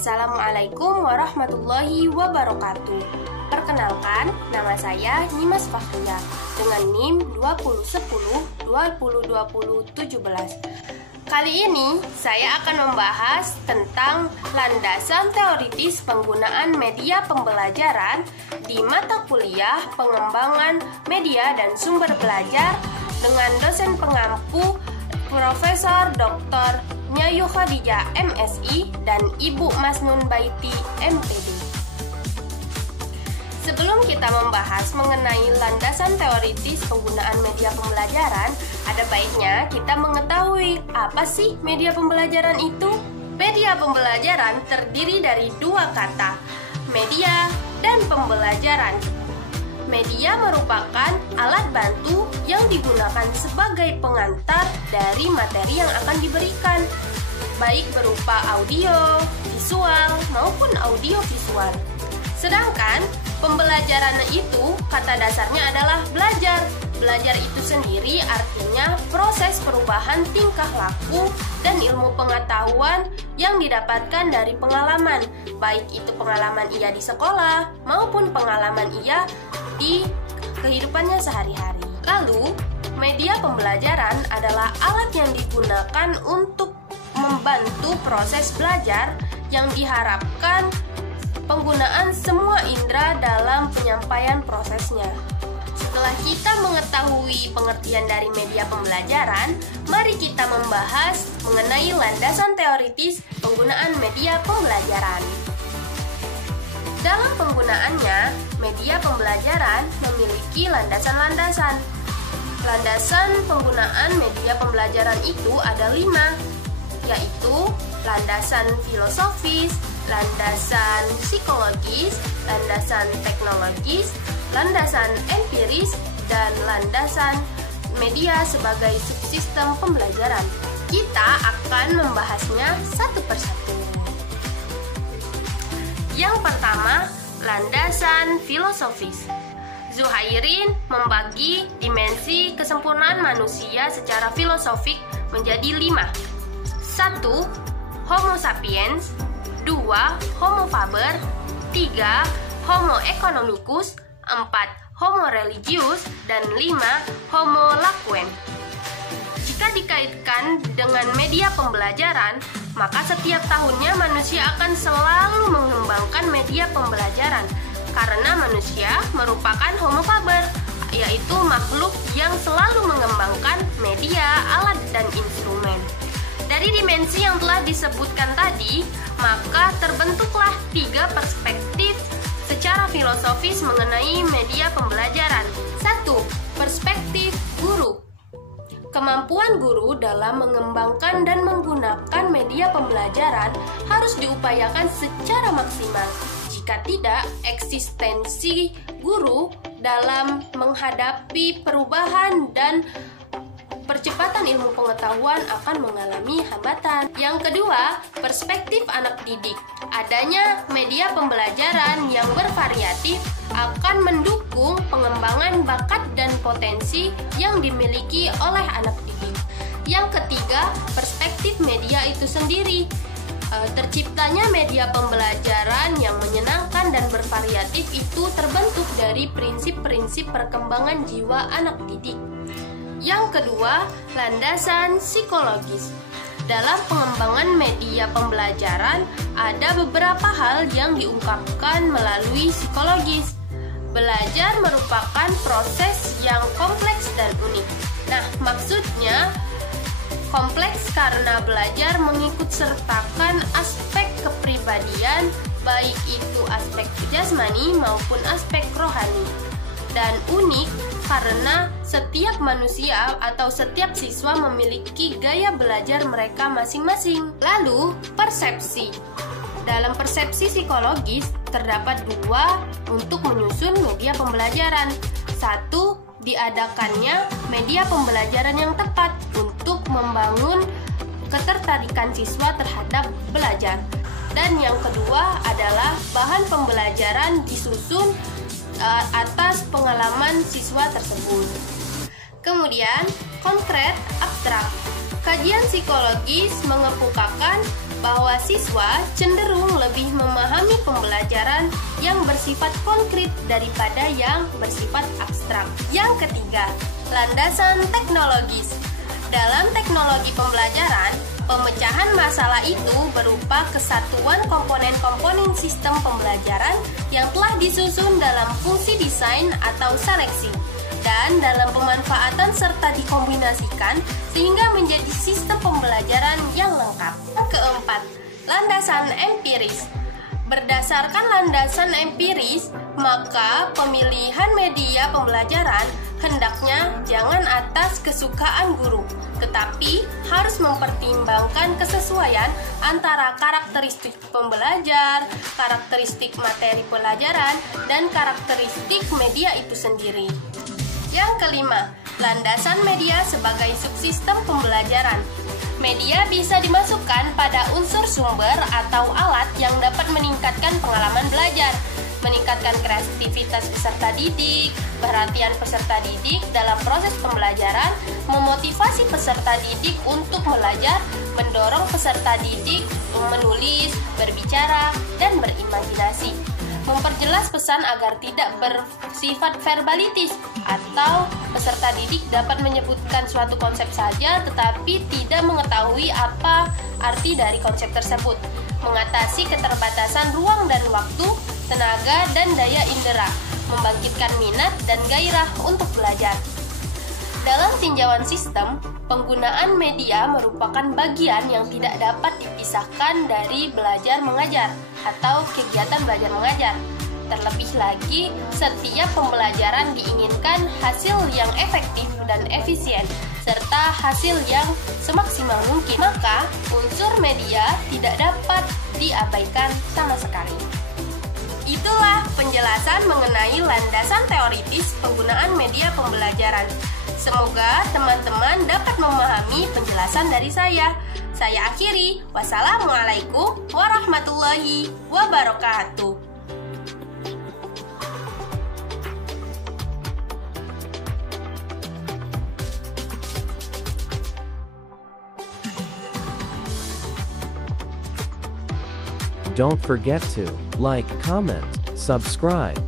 Assalamualaikum warahmatullahi wabarakatuh. Perkenalkan, nama saya Nimas Fakhria dengan NIM 2010-2020-17. Kali ini saya akan membahas tentang landasan teoritis penggunaan media pembelajaran di mata kuliah pengembangan media dan sumber belajar dengan dosen pengampu Profesor Dr. Nyayu Khadijah MSI dan Ibu Masnun Baiti MPD. Sebelum kita membahas mengenai landasan teoritis penggunaan media pembelajaran, ada baiknya kita mengetahui apa sih media pembelajaran itu? Media pembelajaran terdiri dari dua kata, media dan pembelajaran. Media merupakan alat bantu yang digunakan sebagai pengantar dari materi yang akan diberikan, baik berupa audio, visual, maupun audiovisual. Sedangkan pembelajaran itu kata dasarnya adalah belajar. Belajar itu sendiri artinya proses perubahan tingkah laku dan ilmu pengetahuan yang didapatkan dari pengalaman, baik itu pengalaman ia di sekolah maupun pengalaman ia di kehidupannya sehari-hari. Lalu, media pembelajaran adalah alat yang digunakan untuk membantu proses belajar yang diharapkan penggunaan semua indera dalam penyampaian prosesnya. Setelah kita mengetahui pengertian dari media pembelajaran, mari kita membahas mengenai landasan teoritis penggunaan media pembelajaran. Dalam penggunaannya, media pembelajaran memiliki landasan-landasan. Landasan penggunaan media pembelajaran itu ada 5, yaitu landasan filosofis, landasan psikologis, landasan teknologis, landasan empiris, dan landasan media sebagai subsistem pembelajaran. Kita akan membahasnya satu persatu. Yang pertama, landasan filosofis. Zuhairin membagi dimensi kesempurnaan manusia secara filosofik menjadi 5. 1. Homo sapiens, 2. Homo faber, 3. Homo economicus, 4. Homo religius, dan 5. Homo lacuen. Jika dikaitkan dengan media pembelajaran, maka setiap tahunnya manusia akan selalu mengembangkan media pembelajaran karena manusia merupakan homo faber, yaitu makhluk yang selalu mengembangkan media, alat, dan instrumen. Dari dimensi yang telah disebutkan tadi, maka terbentuklah 3 perspektif secara filosofis mengenai media pembelajaran. 1. Perspektif guru. Kemampuan guru dalam mengembangkan dan menggunakan media pembelajaran harus diupayakan secara maksimal. Jika tidak, eksistensi guru dalam menghadapi perubahan dan percepatan ilmu pengetahuan akan mengalami hambatan. Yang kedua, perspektif anak didik. Adanya media pembelajaran yang bervariatif akan mendukung pengembangan bakat dan potensi yang dimiliki oleh anak didik. Yang ketiga, perspektif media itu sendiri. Terciptanya media pembelajaran yang menyenangkan dan bervariatif itu terbentuk dari prinsip-prinsip perkembangan jiwa anak didik. Yang kedua, landasan psikologis. Dalam pengembangan media pembelajaran, ada beberapa hal yang diungkapkan melalui psikologis. Belajar merupakan proses yang kompleks dan unik. Nah, maksudnya kompleks karena belajar mengikut sertakan aspek kepribadian, baik itu aspek jasmani maupun aspek rohani. Dan unik karena setiap manusia atau setiap siswa memiliki gaya belajar mereka masing-masing. Lalu, persepsi. Dalam persepsi psikologis, terdapat 2 untuk menyusun media pembelajaran. 1. Diadakannya media pembelajaran yang tepat untuk membangun ketertarikan siswa terhadap belajar. Dan yang kedua adalah bahan pembelajaran disusun atas pengalaman siswa tersebut. Kemudian, konkret abstrak. Kajian psikologis mengemukakan bahwa siswa cenderung lebih memahami pembelajaran yang bersifat konkret daripada yang bersifat abstrak. Yang ketiga, landasan teknologis. Dalam teknologi pembelajaran, pemecahan masalah itu berupa kesatuan komponen-komponen sistem pembelajaran yang telah disusun dalam fungsi desain atau seleksi dan dalam pemanfaatan serta dikombinasikan sehingga menjadi sistem pembelajaran yang lengkap. Keempat, landasan empiris. Berdasarkan landasan empiris, maka pemilihan media pembelajaran hendaknya jangan atas kesukaan guru, tetapi harus mempertimbangkan kesesuaian antara karakteristik pembelajar, karakteristik materi pelajaran, dan karakteristik media itu sendiri. Yang kelima, landasan media sebagai subsistem pembelajaran. Media bisa dimasukkan pada unsur sumber atau alat yang dapat meningkatkan pengalaman belajar, meningkatkan kreativitas peserta didik, perhatian peserta didik dalam proses pembelajaran, memotivasi peserta didik untuk belajar, mendorong peserta didik menulis, berbicara, dan berimajinasi, memperjelas pesan agar tidak bersifat verbalitis, atau peserta didik dapat menyebutkan suatu konsep saja tetapi tidak mengetahui apa arti dari konsep tersebut, mengatasi keterbatasan ruang dan waktu, tenaga dan daya indera, membangkitkan minat dan gairah untuk belajar. Dalam tinjauan sistem, penggunaan media merupakan bagian yang tidak dapat dipisahkan dari belajar mengajar atau kegiatan belajar mengajar. Terlebih lagi, setiap pembelajaran diinginkan hasil yang efektif dan efisien, serta hasil yang semaksimal mungkin. Maka, unsur media tidak dapat diabaikan sama sekali. Itulah penjelasan mengenai landasan teoritis penggunaan media pembelajaran. Semoga teman-teman dapat memahami penjelasan dari saya. Saya akhiri. Wassalamualaikum warahmatullahi wabarakatuh. Don't forget to like, comment, subscribe.